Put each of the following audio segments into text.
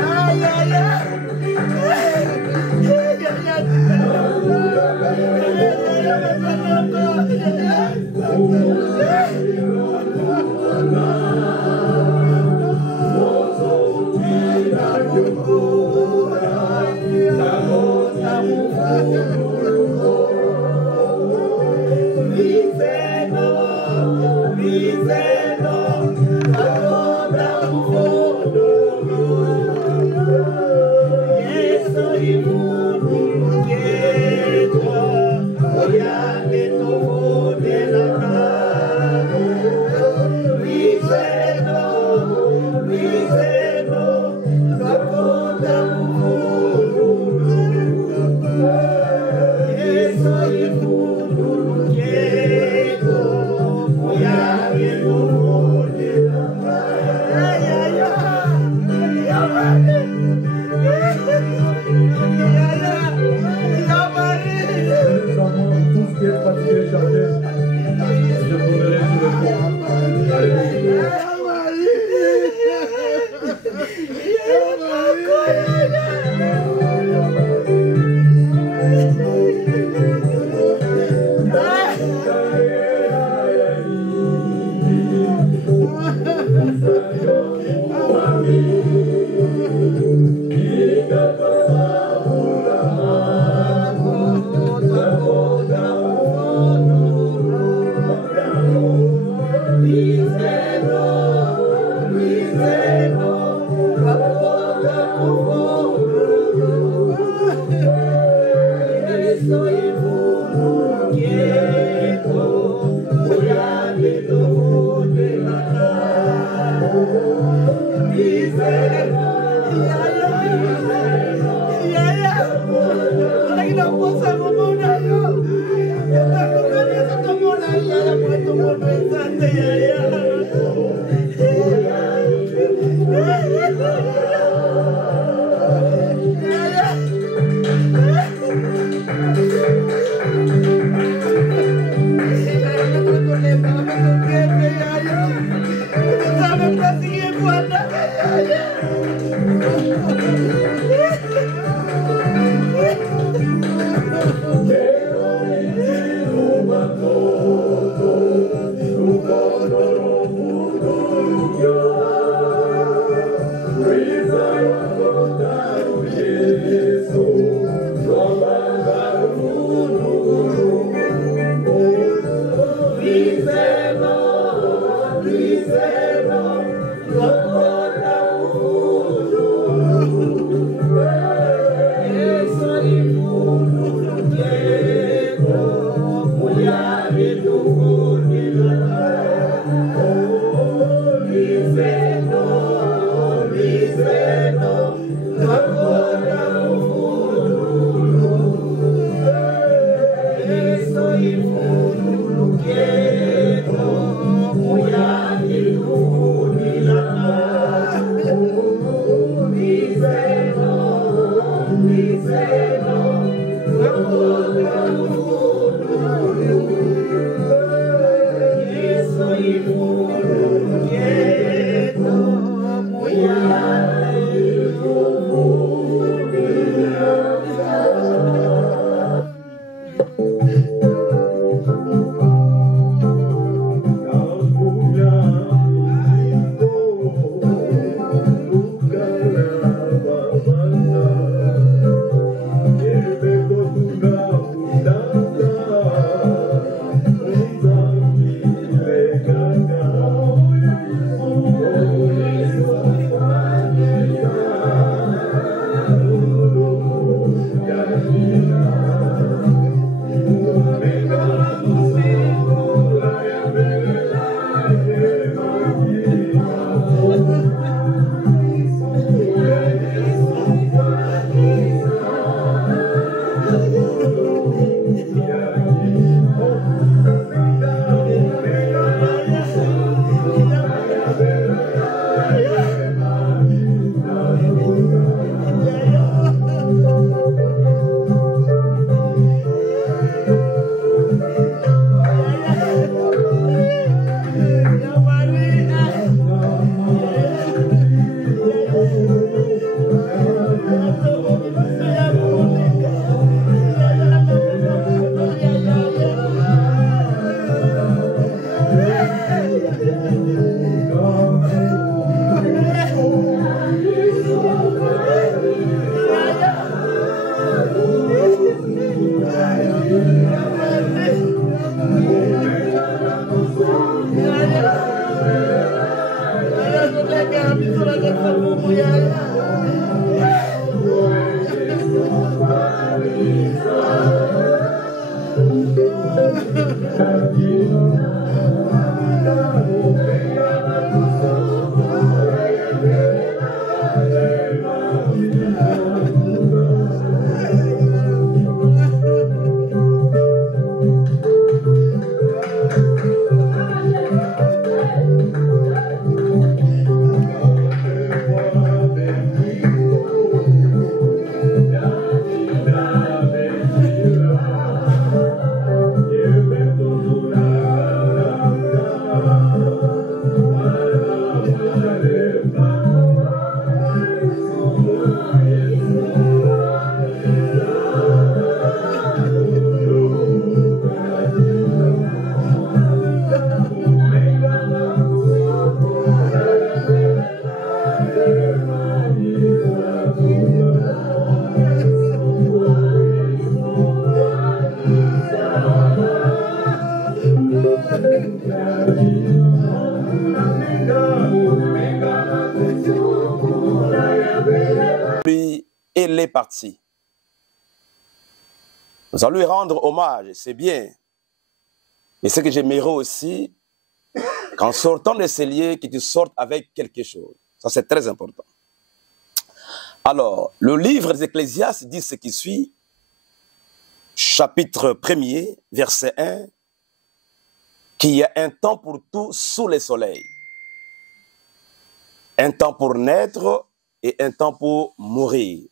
Ay, ay, ay. lui, elle est partie. Nous allons lui rendre hommage, c'est bien. Mais ce que j'aimerais aussi, qu'en sortant de ces lieux, que tu sortes avec quelque chose. Ça, c'est très important. Alors, le livre des Ecclésiastes dit ce qui suit, chapitre 1er, verset 1, qu'il y a un temps pour tout sous le soleil. Un temps pour naître et un temps pour mourir.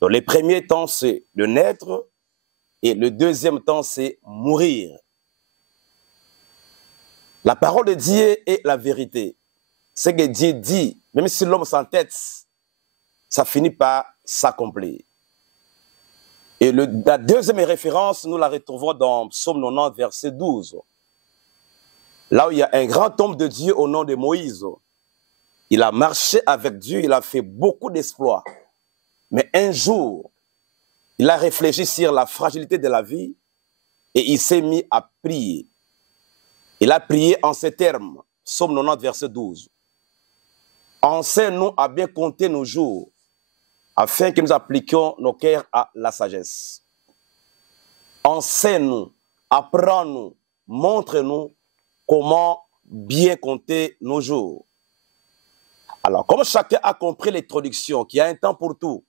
Donc, le premier temps, c'est de naître et le deuxième temps, c'est mourir. La parole de Dieu est la vérité. Ce que Dieu dit, même si l'homme s'entête, ça finit par s'accomplir. Et la deuxième référence, nous la retrouvons dans Psaume 90, verset 12. Là où il y a un grand homme de Dieu au nom de Moïse. Il a marché avec Dieu, il a fait beaucoup d'exploits. Mais un jour, il a réfléchi sur la fragilité de la vie et il s'est mis à prier. Il a prié en ces termes, Psaume 90, verset 12. Enseigne-nous à bien compter nos jours, afin que nous appliquions nos cœurs à la sagesse. Enseigne-nous, apprends-nous, montre-nous comment bien compter nos jours. Alors, comme chacun a compris l'introduction, qu'il y a un temps pour tout,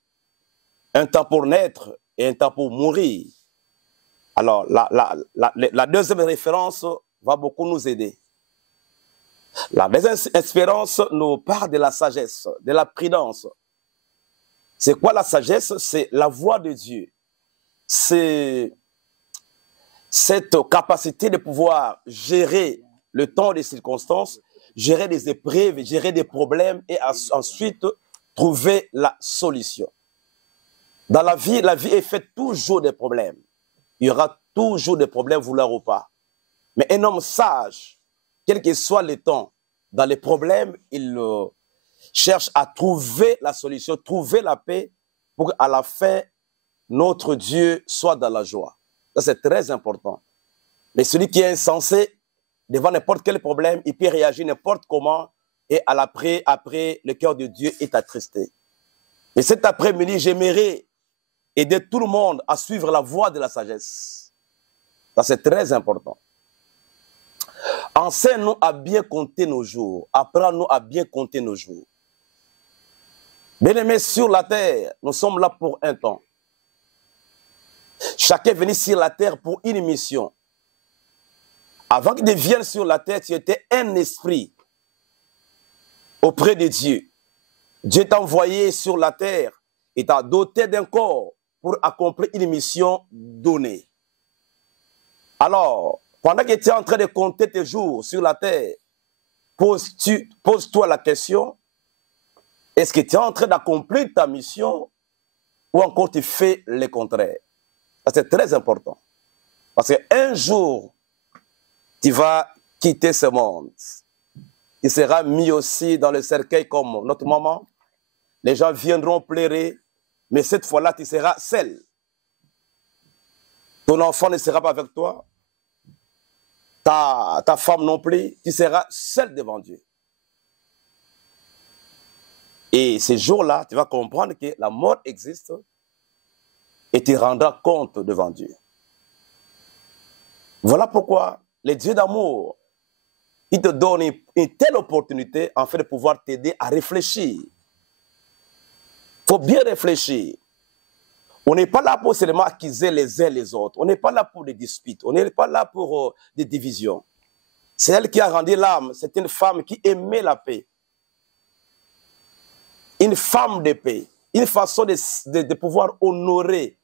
un temps pour naître et un temps pour mourir, alors la deuxième référence va beaucoup nous aider. La deuxième espérance nous parle de la sagesse, de la prudence. C'est quoi la sagesse? C'est la voix de Dieu. C'est cette capacité de pouvoir gérer le temps des circonstances, gérer des épreuves, gérer des problèmes et ensuite trouver la solution. Dans la vie est faite toujours des problèmes. Il y aura toujours des problèmes, vouloir ou pas. Mais un homme sage, quel que soit le temps, dans les problèmes, il cherche à trouver la solution, trouver la paix pour qu'à la fin, notre Dieu soit dans la joie. Ça, c'est très important. Mais celui qui est insensé, devant n'importe quel problème, il peut réagir n'importe comment et après, le cœur de Dieu est attristé. Et cet après-midi, j'aimerais aider tout le monde à suivre la voie de la sagesse. Ça, c'est très important. Enseigne-nous à bien compter nos jours. Apprends-nous à bien compter nos jours. Bien-aimés, sur la terre, nous sommes là pour un temps. Chacun est venu sur la terre pour une mission. Avant qu'il ne vienne sur la terre, tu étais un esprit auprès de Dieu. Dieu t'a envoyé sur la terre et t'a doté d'un corps pour accomplir une mission donnée. Alors, pendant que tu es en train de compter tes jours sur la terre, pose-toi la question, est-ce que tu es en train d'accomplir ta mission ou encore tu fais le contraire? C'est très important. Parce qu'un jour, tu vas quitter ce monde. Il sera mis aussi dans le cercueil comme notre maman. Les gens viendront pleurer, mais cette fois-là, tu seras seul. Ton enfant ne sera pas avec toi. Ta femme non plus, tu seras seul devant Dieu. Et ces jours-là, tu vas comprendre que la mort existe et tu rendras compte devant Dieu. Voilà pourquoi le Dieu d'amour, il te donne une telle opportunité en fait de pouvoir t'aider à réfléchir. Il faut bien réfléchir. On n'est pas là pour seulement accuser les uns les autres. On n'est pas là pour des disputes. On n'est pas là pour des divisions. C'est elle qui a rendu l'âme. C'est une femme qui aimait la paix. Une femme de paix. Une façon de pouvoir honorer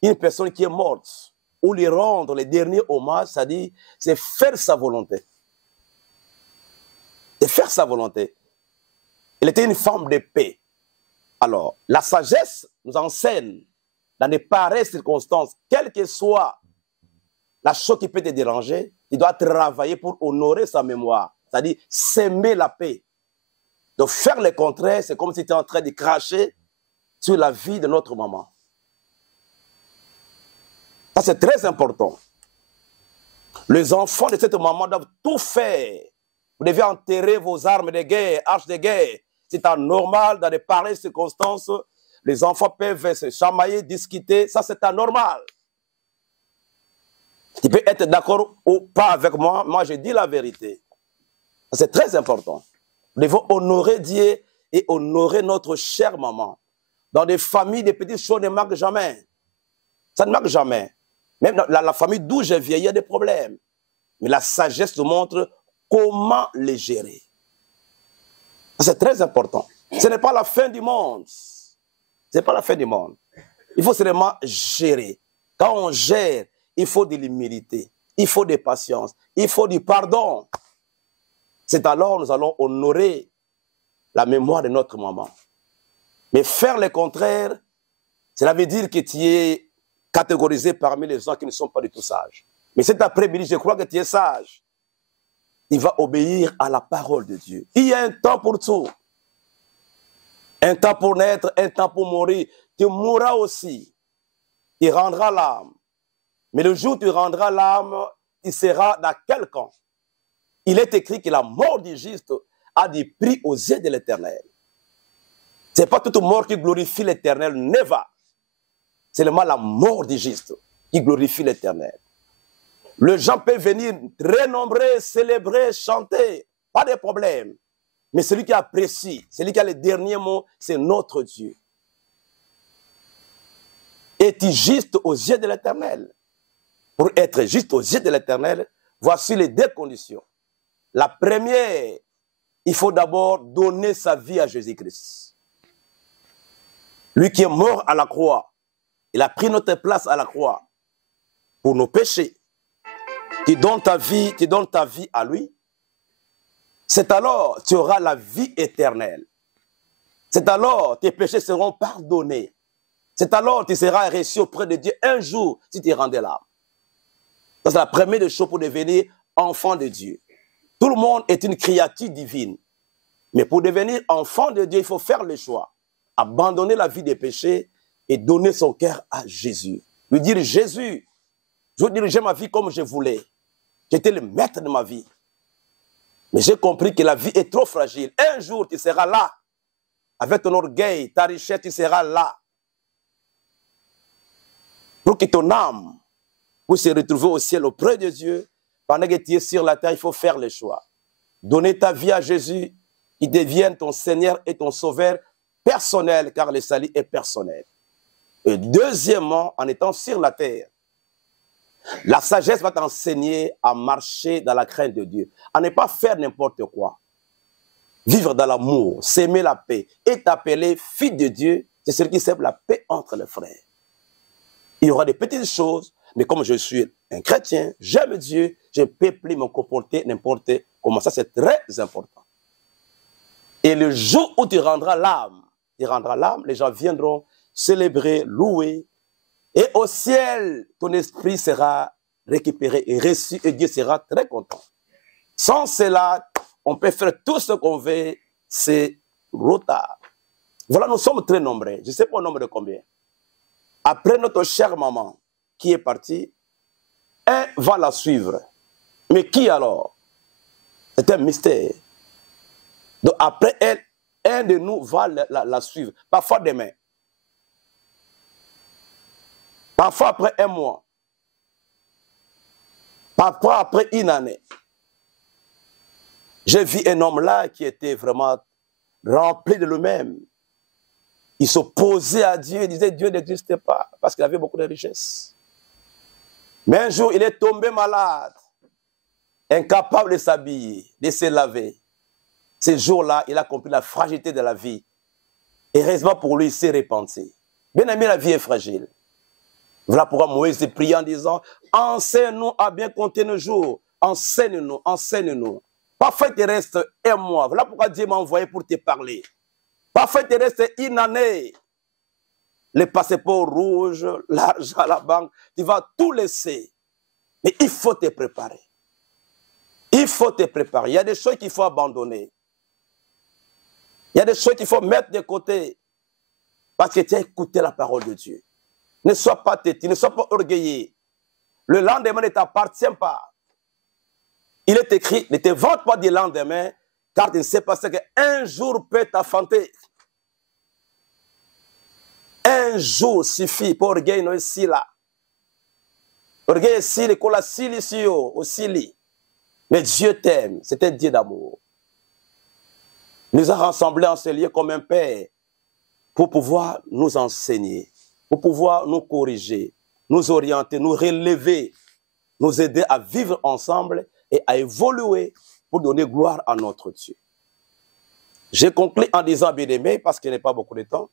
une personne qui est morte. Ou lui rendre les derniers hommages, c'est-à-dire, c'est faire sa volonté. C'est faire sa volonté. Elle était une femme de paix. Alors, la sagesse nous enseigne dans les pareilles circonstances, quelle que soit la chose qui peut te déranger, il doit travailler pour honorer sa mémoire, c'est-à-dire s'aimer la paix. Donc faire le contraire, c'est comme si tu es en train de cracher sur la vie de notre maman. Ça, c'est très important. Les enfants de cette maman doivent tout faire. Vous devez enterrer vos armes de guerre, haches de guerre. C'est anormal dans de pareilles circonstances. les enfants peuvent se chamailler, discuter, ça c'est anormal. Tu peux être d'accord ou pas avec moi, moi je dis la vérité. C'est très important. Nous devons honorer Dieu et honorer notre chère maman. Dans des familles, des petites choses ne manquent jamais. Ça ne manque jamais. Même dans la famille d'où je viens, il y a des problèmes. Mais la sagesse nous montre comment les gérer. C'est très important. Ce n'est pas la fin du monde. Ce n'est pas la fin du monde. Il faut seulement gérer. Quand on gère, il faut de l'humilité, il faut de patience, il faut du pardon. C'est alors que nous allons honorer la mémoire de notre maman. Mais faire le contraire, cela veut dire que tu es catégorisé parmi les gens qui ne sont pas du tout sages. Mais cet après-midi, je crois que tu es sage. Il va obéir à la parole de Dieu. Il y a un temps pour tout. Un temps pour naître, un temps pour mourir. Tu mourras aussi. Tu rendras l'âme. Mais le jour où tu rendras l'âme, il sera dans quel camp? Il est écrit que la mort du juste a des prix aux yeux de l'Éternel. Ce n'est pas toute mort qui glorifie l'Éternel, never. C'est seulement la mort du juste qui glorifie l'Éternel. Les gens peuvent venir très nombreux, célébrer, chanter, pas de problème. Mais celui qui apprécie, celui qui a le dernier mot, c'est notre Dieu. Es-tu juste aux yeux de l'Éternel? Pour être juste aux yeux de l'Éternel, voici les deux conditions. La première, il faut d'abord donner sa vie à Jésus-Christ. Lui qui est mort à la croix, il a pris notre place à la croix pour nos péchés. Tu donnes ta vie à lui. C'est alors que tu auras la vie éternelle. C'est alors que tes péchés seront pardonnés. C'est alors que tu seras reçu auprès de Dieu un jour si tu rendais l'âme. C'est la première des choses pour devenir enfant de Dieu. Tout le monde est une créature divine. Mais pour devenir enfant de Dieu, il faut faire le choix. Abandonner la vie des péchés et donner son cœur à Jésus. Lui dire, Jésus, je veux diriger ma vie comme je voulais. J'étais le maître de ma vie. Mais j'ai compris que la vie est trop fragile. Un jour, tu seras là. Avec ton orgueil, ta richesse, tu seras là. Pour que ton âme puisse se retrouver au ciel auprès de Dieu, pendant que tu es sur la terre, il faut faire le choix. Donner ta vie à Jésus, il devienne ton Seigneur et ton Sauveur personnel, car le salut est personnel. Et deuxièmement, en étant sur la terre, la sagesse va t'enseigner à marcher dans la crainte de Dieu, à ne pas faire n'importe quoi. Vivre dans l'amour, s'aimer la paix et t'appeler fils de Dieu, c'est celui qui sème la paix entre les frères. Il y aura des petites choses, mais comme je suis un chrétien, j'aime Dieu, je ne peux plus me comporter n'importe comment. Ça, c'est très important. Et le jour où tu rendras l'âme, les gens viendront célébrer, louer. Et au ciel, ton esprit sera récupéré et reçu et Dieu sera très content. Sans cela, on peut faire tout ce qu'on veut, c'est retard. Voilà, nous sommes très nombreux. Je ne sais pas au nombre de combien. Après notre chère maman qui est partie, un va la suivre. Mais qui alors? C'est un mystère. Donc après elle, un de nous va la suivre. Parfois demain. Parfois après un mois. Parfois après une année. J'ai vu un homme là qui était vraiment rempli de lui-même. Il s'opposait à Dieu, il disait Dieu n'existait pas parce qu'il avait beaucoup de richesses. Mais un jour, il est tombé malade, incapable de s'habiller, de se laver. Ce jour-là, il a compris la fragilité de la vie. Et heureusement pour lui, il s'est repenti. Bien aimé, la vie est fragile. Voilà pourquoi Moïse priait en disant, enseigne-nous à bien compter nos jours. Enseigne-nous, enseigne-nous. Parfois, il te reste un mois. Voilà pourquoi Dieu m'a envoyé pour te parler. Parfois, il te reste une année. Les passeports rouges, l'argent à la banque, tu vas tout laisser. Mais il faut te préparer. Il faut te préparer. Il y a des choses qu'il faut abandonner. Il y a des choses qu'il faut mettre de côté. Parce que tu as écouté la parole de Dieu. Ne sois pas têtu, ne sois pas orgueilleux. Le lendemain ne t'appartient pas. Il est écrit, ne te vante pas du lendemain, car tu ne sais pas ce qu'un jour peut t'affronter. un jour suffit pour orgueil no ici là. Orgueil ici, les cola silicio aussi. Mais Dieu t'aime, c'est un Dieu d'amour. Il nous a rassemblés en ce lieu comme un père pour pouvoir nous enseigner, pour pouvoir nous corriger, nous orienter, nous relever, nous aider à vivre ensemble et à évoluer pour donner gloire à notre Dieu. J'ai conclu en disant, bien-aimé, parce qu'il n'y a pas beaucoup de temps,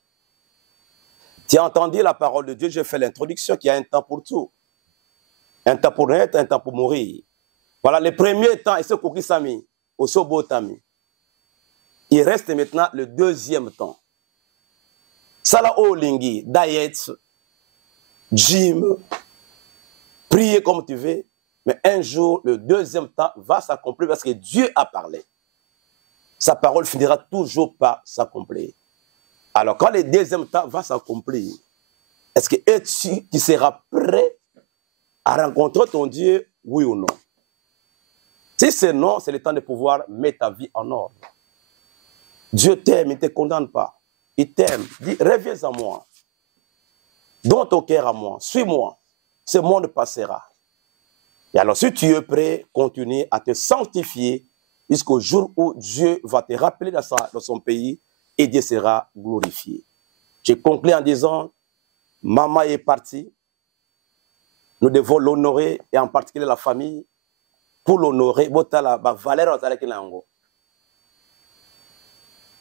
tu as entendu la parole de Dieu, je fais l'introduction qu'il y a un temps pour tout. Un temps pour naître, un temps pour mourir. Voilà, le premier temps, et ce qu'on s'ami, au sobotami. Il reste maintenant le deuxième temps. Sala Olingi, diet, gym, prier comme tu veux, mais un jour, le deuxième temps va s'accomplir parce que Dieu a parlé. Sa parole finira toujours par s'accomplir. Alors, quand le deuxième temps va s'accomplir, est-ce que tu seras prêt à rencontrer ton Dieu, oui ou non? Si c'est non, c'est le temps de pouvoir mettre ta vie en ordre. Dieu t'aime, il ne te condamne pas. Il t'aime. Dis, reviens à moi. Donne ton cœur à moi. Suis-moi. Ce monde passera. Et alors, si tu es prêt, continue à te sanctifier jusqu'au jour où Dieu va te rappeler dans son pays et Dieu sera glorifié. J'ai conclu en disant, maman est partie. Nous devons l'honorer et en particulier la famille. Pour l'honorer, botala ba valeur azalaki nango.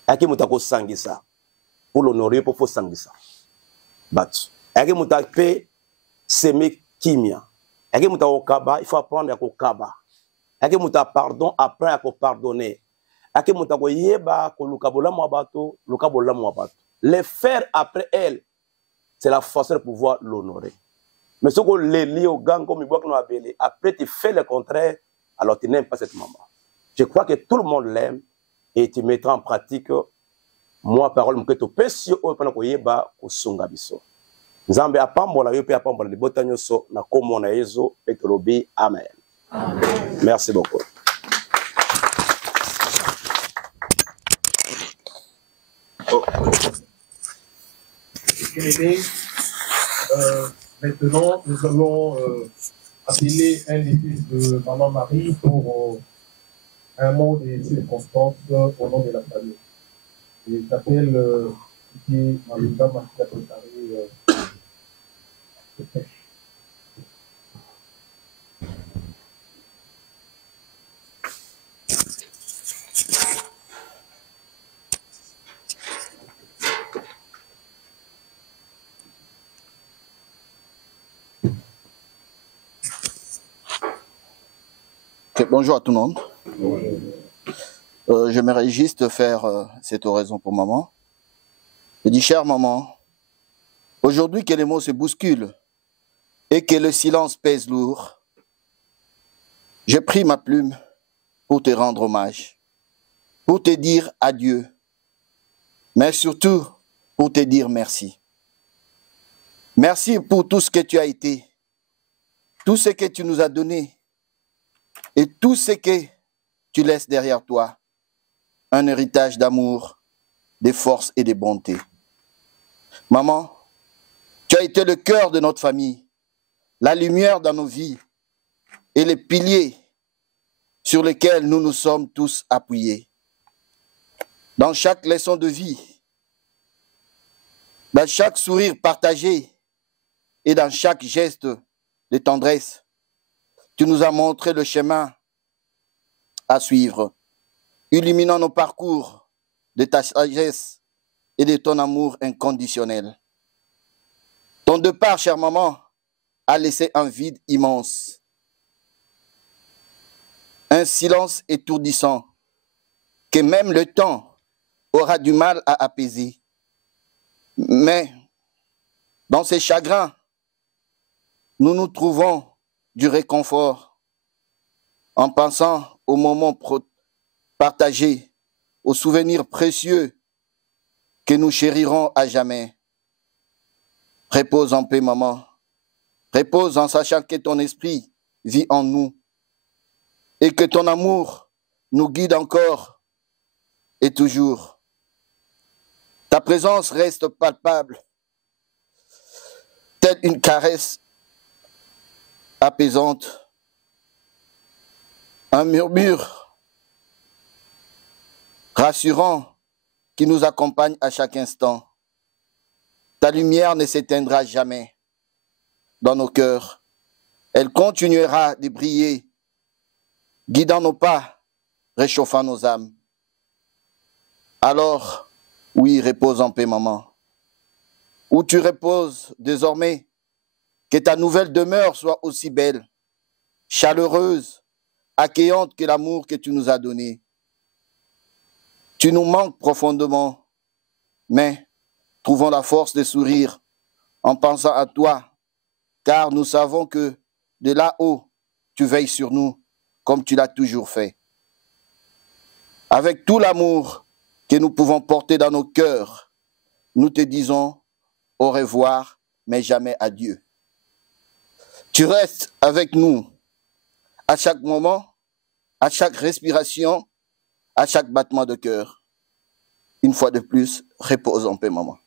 Aki mutako sangisa. Pour l'honorer, pour faut sangisa. Batu. Aki mutape seme kimia. Aki mutako kaba, il faut apprendre à kaba. Aki muta pardon, apprendre à pardonner. Aki mutako yeba ko lukabola mwabato, lukabola mwabato. Les faire après elle, c'est la force de pouvoir l'honorer. Mais ce qu'on les lit au gang comme il après tu fais le contraire, alors tu n'aimes pas cette maman. Je crois que tout le monde l'aime et tu mettras en pratique moi parole que tu peux sur eux pendant que yeba kusunga biso. Nzambe apambola yo pe apambola de botanyoso na komo na yezo et lobi amen. Amen. Merci beaucoup. Maintenant, nous allons appeler un des fils de Maman Marie pour un mot de circonstance au nom de la famille. Il s'appelle Titi Maluka Masika Totari. Okay, bonjour à tout le monde. J'aimerais juste faire cette oraison pour maman. Je dis, chère maman, aujourd'hui que les mots se bousculent et que le silence pèse lourd, j'ai pris ma plume pour te rendre hommage, pour te dire adieu, mais surtout pour te dire merci. Merci pour tout ce que tu as été, tout ce que tu nous as donné, et tout ce que tu laisses derrière toi, un héritage d'amour, de force et de bonté. Maman, tu as été le cœur de notre famille, la lumière dans nos vies et les piliers sur lesquels nous nous sommes tous appuyés. Dans chaque leçon de vie, dans chaque sourire partagé et dans chaque geste de tendresse, tu nous as montré le chemin à suivre, illuminant nos parcours de ta sagesse et de ton amour inconditionnel. Ton départ, chère maman, a laissé un vide immense, un silence étourdissant que même le temps aura du mal à apaiser. Mais dans ces chagrins, nous nous trouvons du réconfort en pensant aux moments partagés, aux souvenirs précieux que nous chérirons à jamais. Repose en paix, maman. Repose en sachant que ton esprit vit en nous et que ton amour nous guide encore et toujours. Ta présence reste palpable telle une caresse apaisante, un murmure rassurant qui nous accompagne à chaque instant. Ta lumière ne s'éteindra jamais dans nos cœurs. Elle continuera de briller, guidant nos pas, réchauffant nos âmes. Alors, oui, repose en paix, maman. Où tu reposes désormais, que ta nouvelle demeure soit aussi belle, chaleureuse, accueillante que l'amour que tu nous as donné. Tu nous manques profondément, mais trouvons la force de sourire en pensant à toi, car nous savons que de là-haut, tu veilles sur nous comme tu l'as toujours fait. Avec tout l'amour que nous pouvons porter dans nos cœurs, nous te disons au revoir, mais jamais adieu. Tu restes avec nous à chaque moment, à chaque respiration, à chaque battement de cœur. Une fois de plus, repose en paix, maman.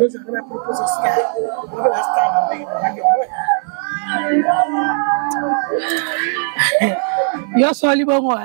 Yo soy bongo.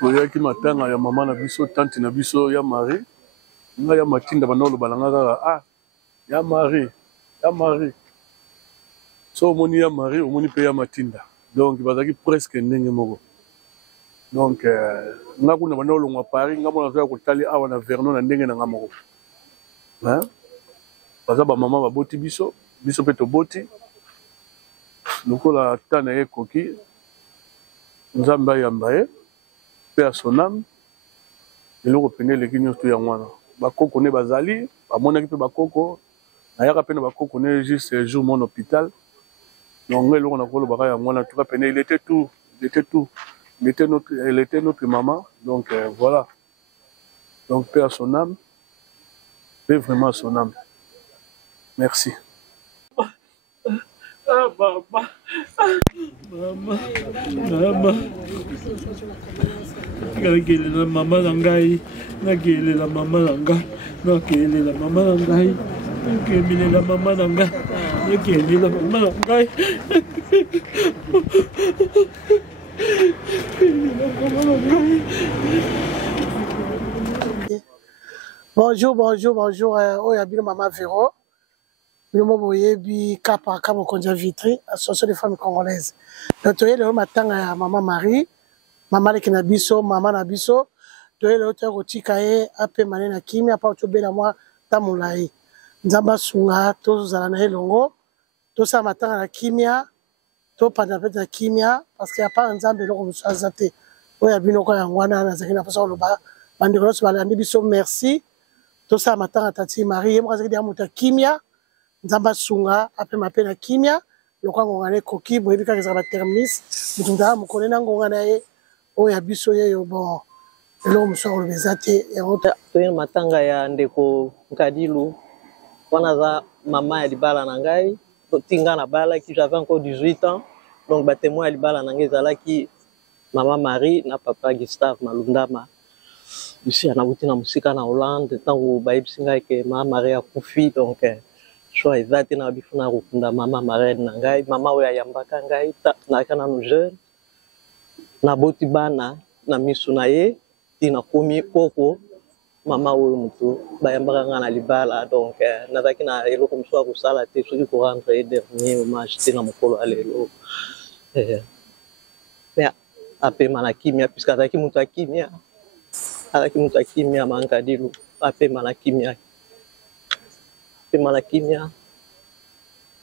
Koyaki matanga ya mama na biso tante na biso ya Marie nga ya matinda banolo balanga kaka ya Marie so omoni ya Marie omoni pe ya matinda donc bazaki presque ndenge moko donc nga kuna banolo ngwa Paris nga mona zoya kotali awa na Vernon na ndenge na nga moko baza ba mama baboti biso pe toboti lokola tana ye koki nzambe ayamba ye pe à son âme eloko pene eleki nyonso ya mwana bakoko ne bazali bamonaki mpe bakoko nayaka mpe na bakoko ne juste jour mon hôpital donc eloko na kolobaka ya mwana tuka pene il était notre maman donc voilà Donc, paix à son âme, paix vraiment à son âme. Merci. Ah, maman. Maman. Maman. Nakelela mama na ngai. Nakelela mama na ngai. Nakelela mama na ngai. Nakelela mama na ngai. Nakelela mama na ngai. Bonjour, bonjour, bonjour. Oya bino Maman Véro. Bino boyebi kapa kamo konja vitri, association des femmes congolaises. Toye le matanga ya Maman Marie, Maman lekina biso, Maman na biso. Toye le oto kotika ye ape mané na kimia pa otobela mwa tamulai. Nzamba sunga to zala na elongo. To sa matanga na kimia, to panda pete na kimia parce que apa nzambe loko musazate. Oya bino ko yangwana na zakina posa loba. Bandi ko so balandi biso merci. To sa matanga tati Marie, mo kazaki dia muta kimia. Nzamba sunga ape mape na kimia. Lokwa ngongane koki boyebi ka kezaka termis. Mutunga mukone na ngongana ye. Oya biso ye yo bon. Elo muso bezate ya ota. Toye matanga ya ndeko Nkadilu. Wana za mama ya libala na ngai. Tinga na bala qui j'avais encore 18 ans. Donc ba témoin ya libala na ngai zalaki Maman Marie na papa Gustave Malundama. Ici anabuti na musika na Hollande tango bayebisi ngai ke Maman Marie akufi donc choix ezate na bifuna rukunda Maman Marie na ngai mama oyo ayambaka ngai na kana no jeune na boti bana na misu na ye tina komi poko mama oyo mutu bayambaka ngai na libala donc nazaki na eloko mosusu ya kosala te soki korendre dernier hommage te na mokolo ya lelo mais apema na kimia puisque azalaki mutu ya kimia azalaki mutu ya kimia Nkadilu apema na kimia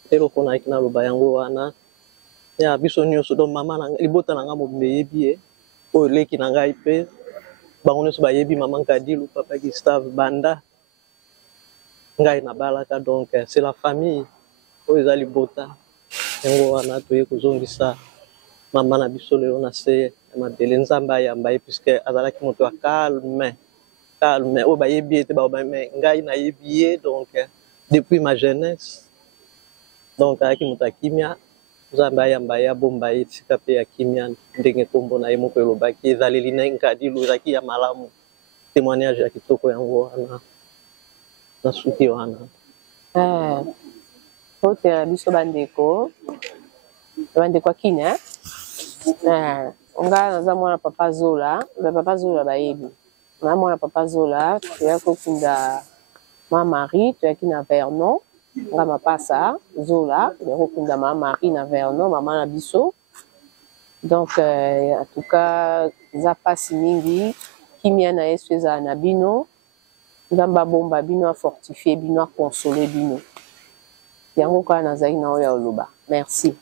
eloko nayaki naloba yango wana ya biso nyonso donc mama na libota na ngai mobimba eyebi ye oyo leki na ngai mpe bango nyonso bayebi Maman Nkadilu papa Gustave banda ngai nabalaka donc c'est la famille oyo eza libota yango wana toye kozongisa mama na biso lelo na se ya mabele nzambe ayamba ye puisque azalaki moto ya calme oyo bayebi ye te baobame ngai nayebi ye donc depuis ma jeunesse donc ayaki moto ya kimia nzambe ayamba ye abomba ye esika mpe ya kimia ndenge nkombo na ye moko elobaki ezaleli na Nkadilu ezalaki ya malamu témoignage ya kitoko yango wana na suki wana otela biso bandeko ya kimia nga naza mwana papa Zola papa Zola bayebi na mwana papa Zola toya kokunda Maman Marie toyaki na Vernon nga mapasa Zola toya kokunda Maman Marie na Vernon mama na biso donc en tout cas eza pasi mingi kimia na yesu ezala na bino nzambe abomba bino afortifie bino akonsole bino yango kaka nazali na oyo ya oloba merci.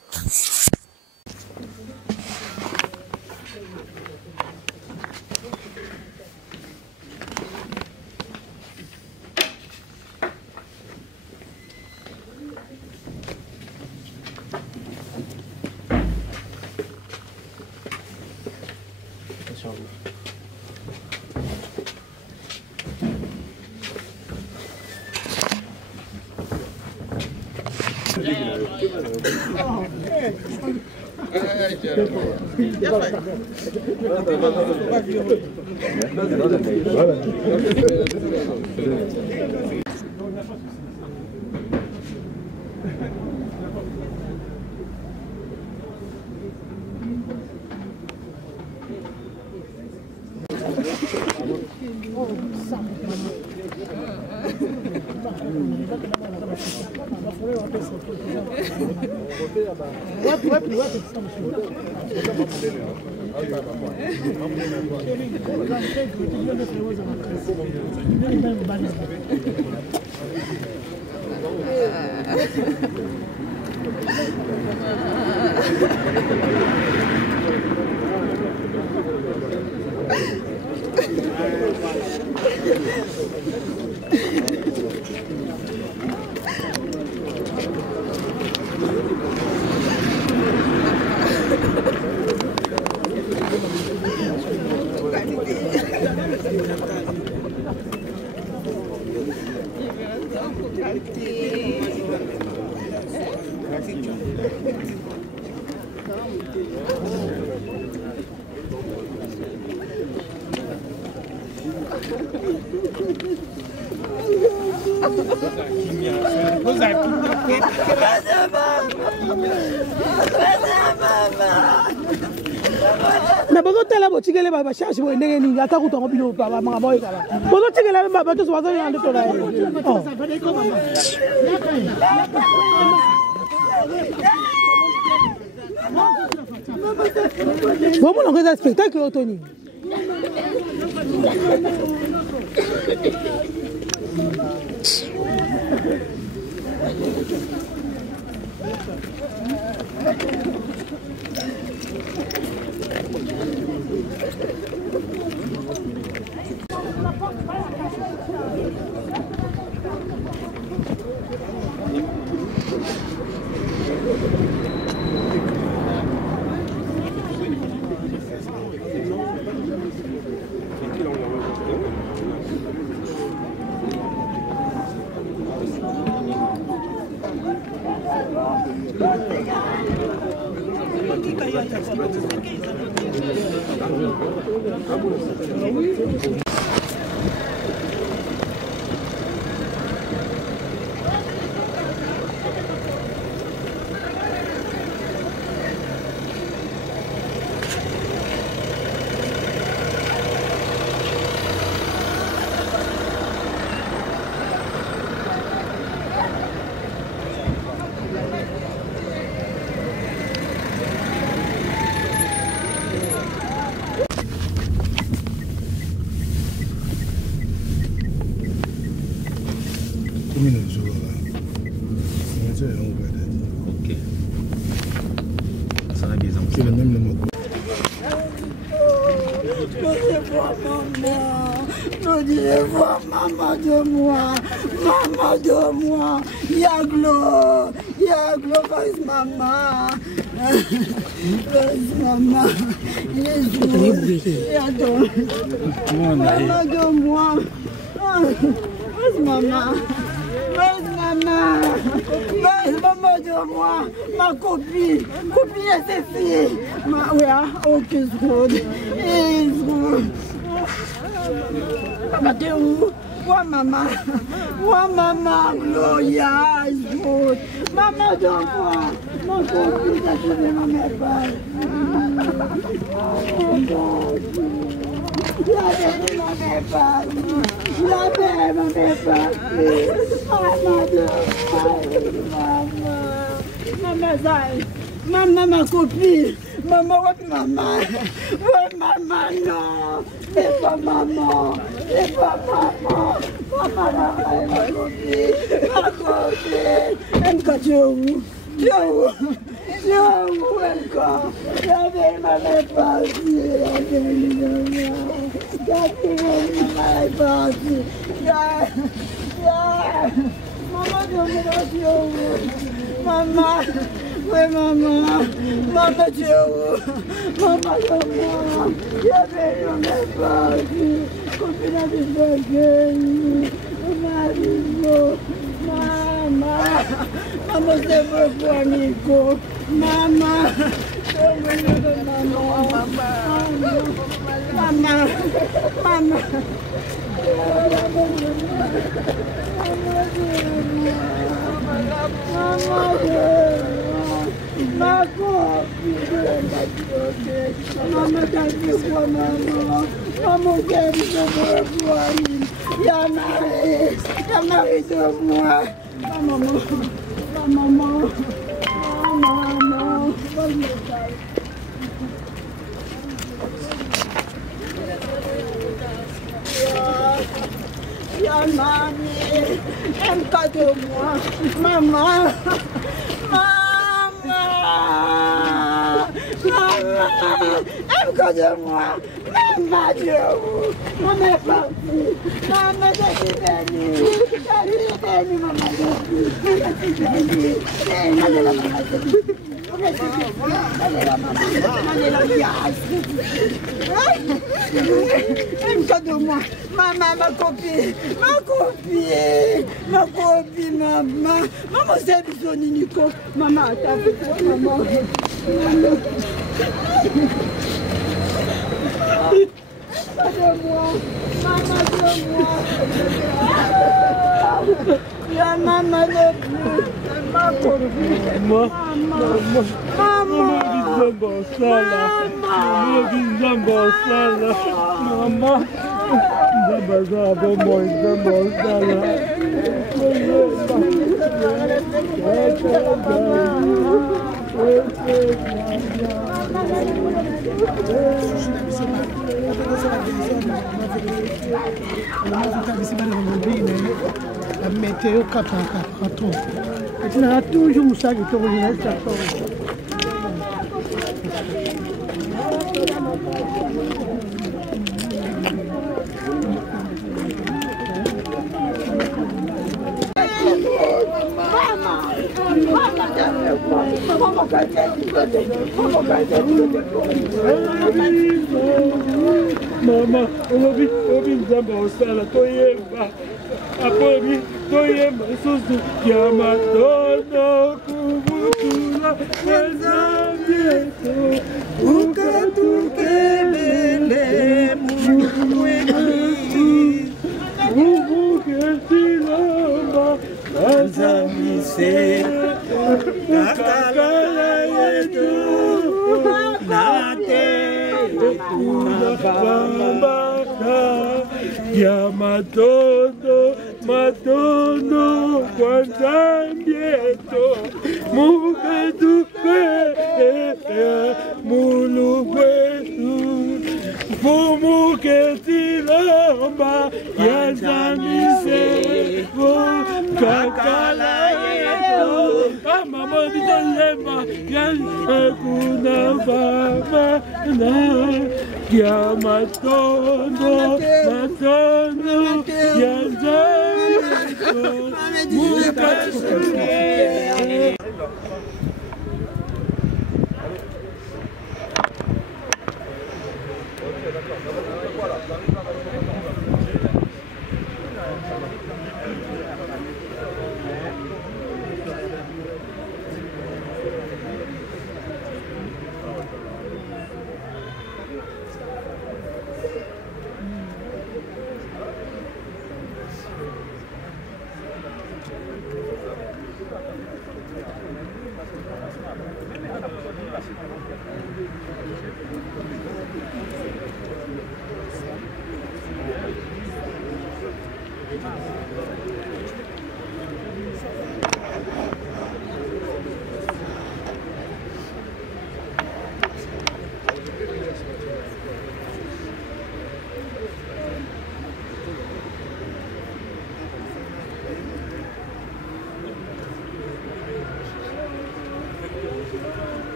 Mais bozo tela botikele ba charge bo ndenge ninga ta kutongo bino ba manga boy kala bozo tikele ba bato so bazo yande to la bon mon on spectacle Anthony Maman de moi, Yaglo, vas maman, maman, maman de moi, maman de moi, ma copine à ses filles, oh qu'est-ce good, maman de où? Maman, Gloria, maman de moi, mon copine a tué ma mère. Maman, ma copine, maman, maman, non, c'est pas maman, maman, ma copine, elle est où? Encore, j'avais ma mère partie, maman de maman, oui maman, maman tu es où? Maman de moi, j'avais ma mère partie, copine a des bagailles, maman c'est beaucoup amigo, maman, ma copine, maman t'as vu quoi maman, maman t'as vu quoi, y'a Marie de moi, maman, y'a mamie, aime pas de moi, maman, aime pas de moi, Maman, Dieu, maman est partie. Maman, je suis venue. Je suis venue, maman, je suis venue. Aime-toi-de-moi. Maman, ma copine, maman. Maman, c'est Bisoni Nico. Maman, attends, maman. Maman, la maman ne plus. Ma copine. La météo capacapa trop. Et tu as toujours ça qui te revient. Mama, obi nzambe osala toyemba apobi toyemba lisusu ya matondo kubutula ezabieto ukatukebele mukweki ubuketilamba azamise kakala yetu nate Bambaka ya matondo kwa Zambieto muketupe mulukwetu fumuketilamba ya Zamise kakala yetu mama vitolema ya kuna baba na ya matondo ya Zamise muketupe.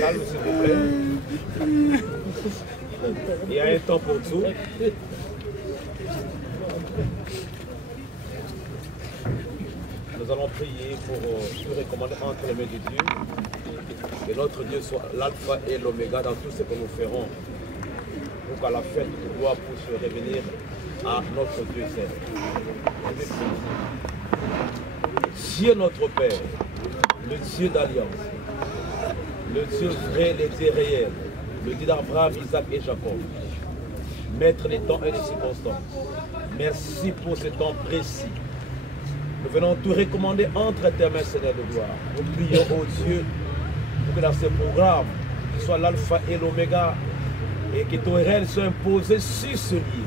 Calme, s'il vous plaît. Il y a un temps pour tout. Nous allons prier pour se recommander entre les mains de Dieu. Que notre Dieu soit l'alpha et l'oméga dans tout ce que nous ferons. Pour qu'à la fin de gloire puisse revenir à notre Dieu Saint. Dieu notre Père, le Dieu d'alliance, le Dieu vrai, le Dieu réel, le Dieu d'Abraham, Isaac et Jacob, maître des temps et des circonstances. Merci pour ce temps précis. Nous venons te recommander entre tes mains, Seigneur de gloire. Nous prions au Dieu pour que dans ce programme, tu sois l'alpha et l'oméga et que ton règne soit imposé sur ce lieu.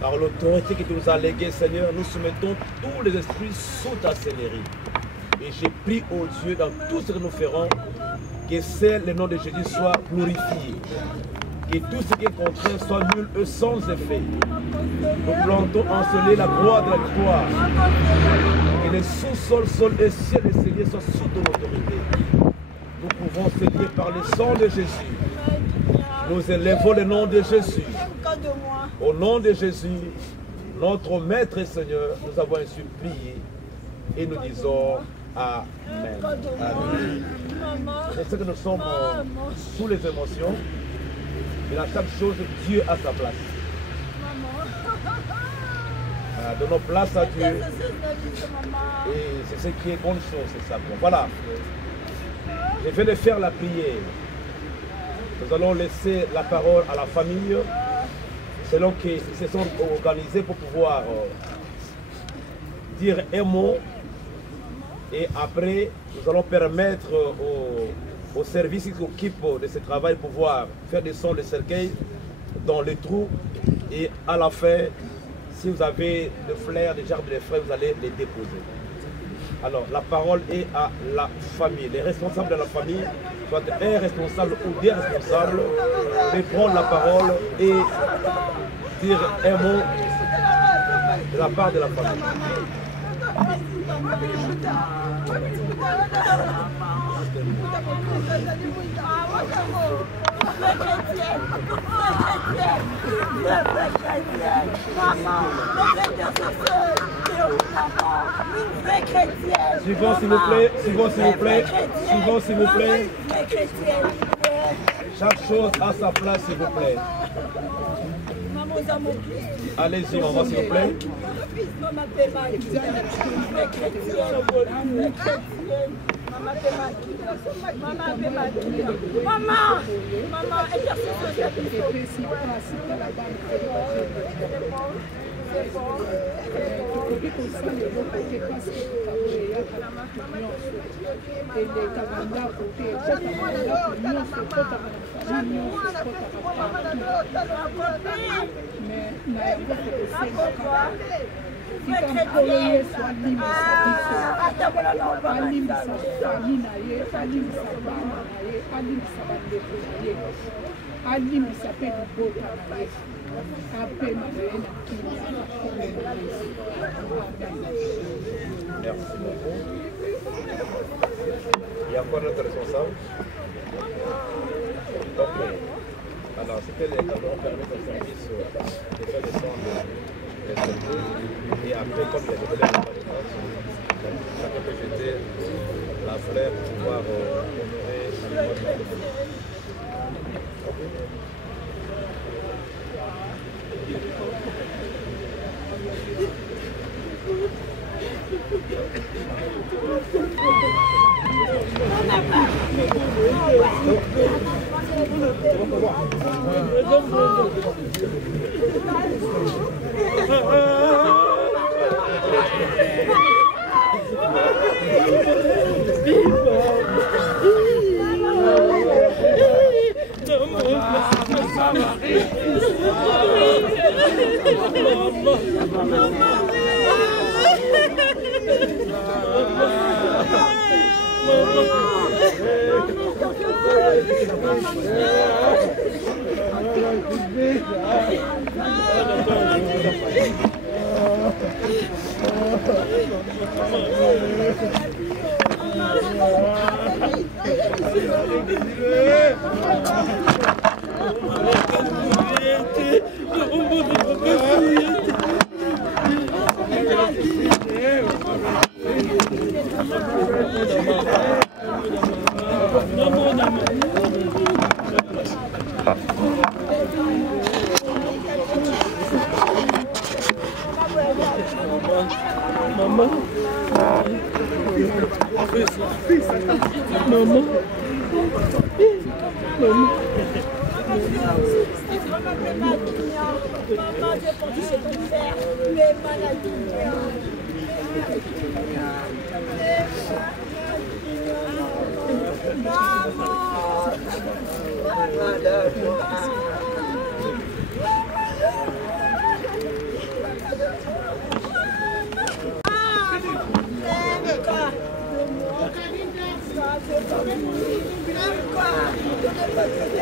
Par l'autorité que tu nous as léguée, Seigneur, nous soumettons tous les esprits sous ta seigneurie. Et je prie au Dieu dans tout ce que nous ferons, que seul le nom de Jésus soit glorifié. Que tout ce qui est contraire soit nul et sans effet. Nous plantons en ce lieu la gloire de la victoire. Que les sous-sols, sol et ciel et Seigneur soient sous ton autorité. Nous pouvons s'élever par le sang de Jésus. Nous élevons le nom de Jésus. Au nom de Jésus, notre Maître et Seigneur, nous avons ainsi prié et nous disons Amen. Amen. Je sais que nous sommes sous les émotions, mais dans chaque chose, Dieu a sa place. Donnons place à Dieu. Et c'est ce qui est bonne chose, c'est ça. Bon, voilà. Je vais de faire la prière. Nous allons laisser la parole à la famille, selon qu'ils se sont organisés pour pouvoir dire un mot. Et après, nous allons permettre aux services qui s'occupent de ce travail pour pouvoir faire des sons de cercueil dans les trous. Et à la fin, si vous avez des fleurs, des gerbes de frais, vous allez les déposer. Alors, la parole est à la famille. Les responsables de la famille, soit un responsable ou des responsables, de prendre la parole et dire un mot de la part de la famille. Suivant s'il vous plaît, suivant s'il vous plaît, suivant s'il vous plaît. Chaque chose à sa place s'il vous plaît. Allez-y maman s'il vous plaît. Merci beaucoup. Il y a encore notre responsable. Ok. Alors, c'était les cadeaux permettent au service de faire descendre les cerveaux. Et après, comme il y a des fleurs chacun peut jeter la fleur pour pouvoir honorer la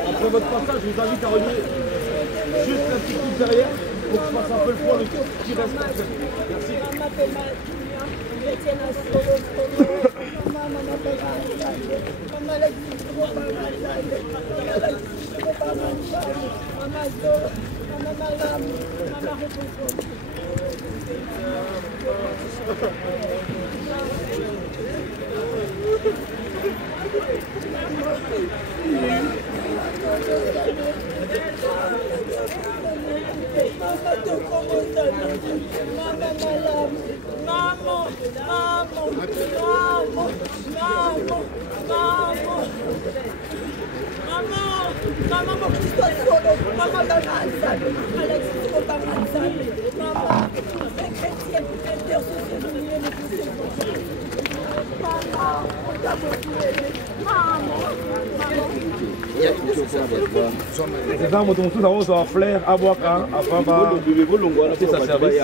Après votre passage, je vous invite à relier juste la petite coupe derrière pour que je fasse un peu le poids de tout ce qui reste. Merci. Sasa moto mosusu akozwa flair abwaka afaba apesa service.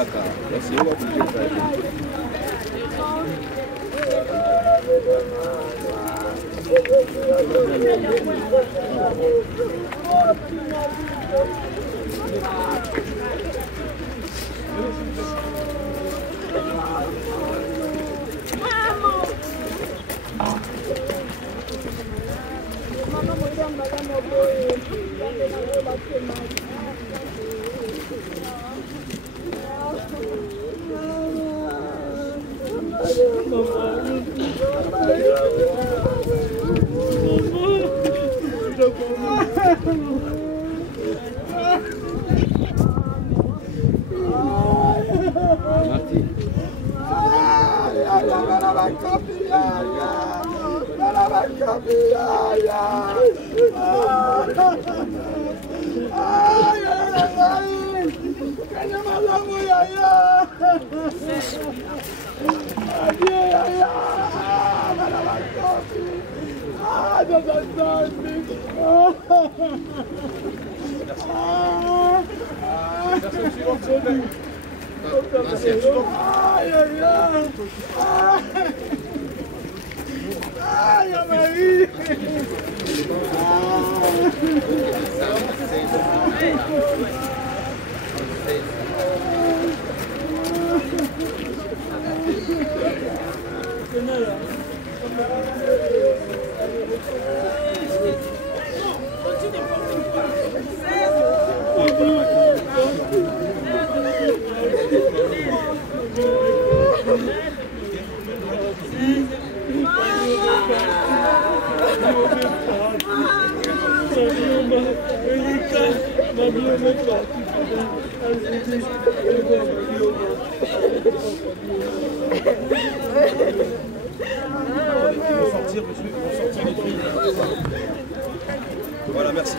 Voilà, merci.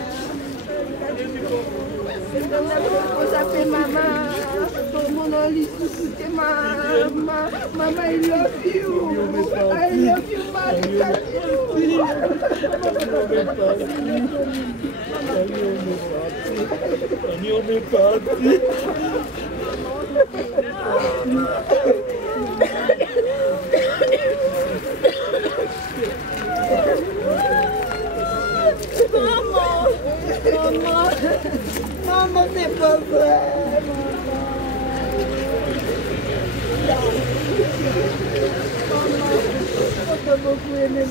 Mama, I love you. I love you, Maman, c'est pas vrai, on t'a beaucoup aimé,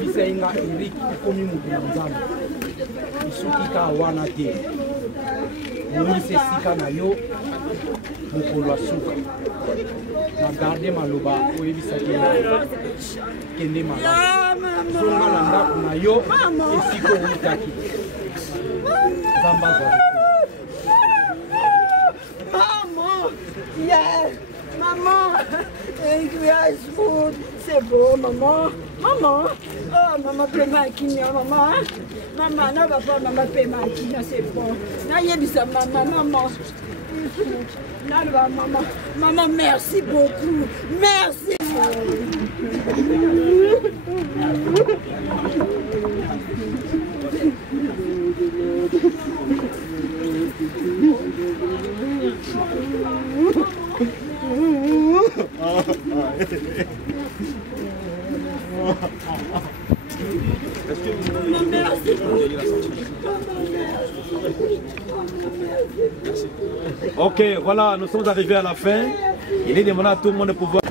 Bisenga Eric komi mutu na nzambe isukika wana te monisi esika na yo mokolo asuka na garde maloba oyebisaki kende malamu zonga na ndako na yo esika owutaki nzambe azali maman, c'est beau, maman. Maman, oh, maman, paiement qui n'est maman. Maman, non, papa, maman, paiement qui n'est c'est bon. Non, il y a dit ça, maman. Non, maman. Maman, merci beaucoup. Merci. Ok, voilà, nous sommes arrivés à la fin. Il est demandé à tout le monde de pouvoir...